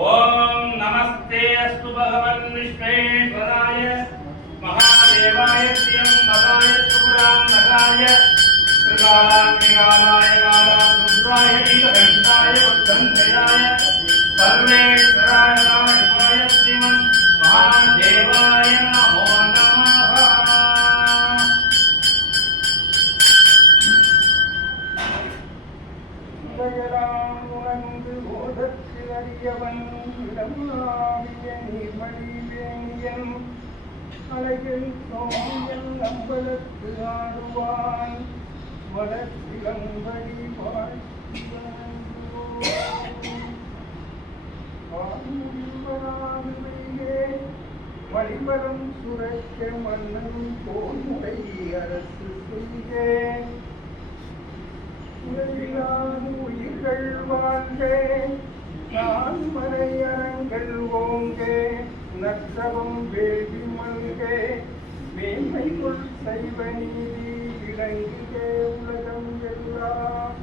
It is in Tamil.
ओम नमस्ते अस्तु भगवन् विश्वेश्वराय महादेवाय त्र्यंबकाय त्रिपुरान्तकाय त्रिकालाग्निकालाय कालाग्निरुद्राय नीलकण्ठाय वक्रन्तयाय सर्वेश्वराय शिवाय श्रीमन् महादेवाय नमो नमः। அறியவன் இடமாவிய நீர்மழிவேணியன் அழகில் சோமியன் அம்பலத்து ஆடுவான் வளர்ச்சிலம்படி வாழ்வராதுமையே வழிபரம் சுரக்க மன்னன் போன்முறை அரசு செய்கேன் உயிர்கள் வாழ்கே நான் மறையரங்கள் ஓங்கே நற்றவம் வேள்வி மல்கே மேன்மைக்குள் சைவ நீதி விளங்குகே உலகம் எல்லாம்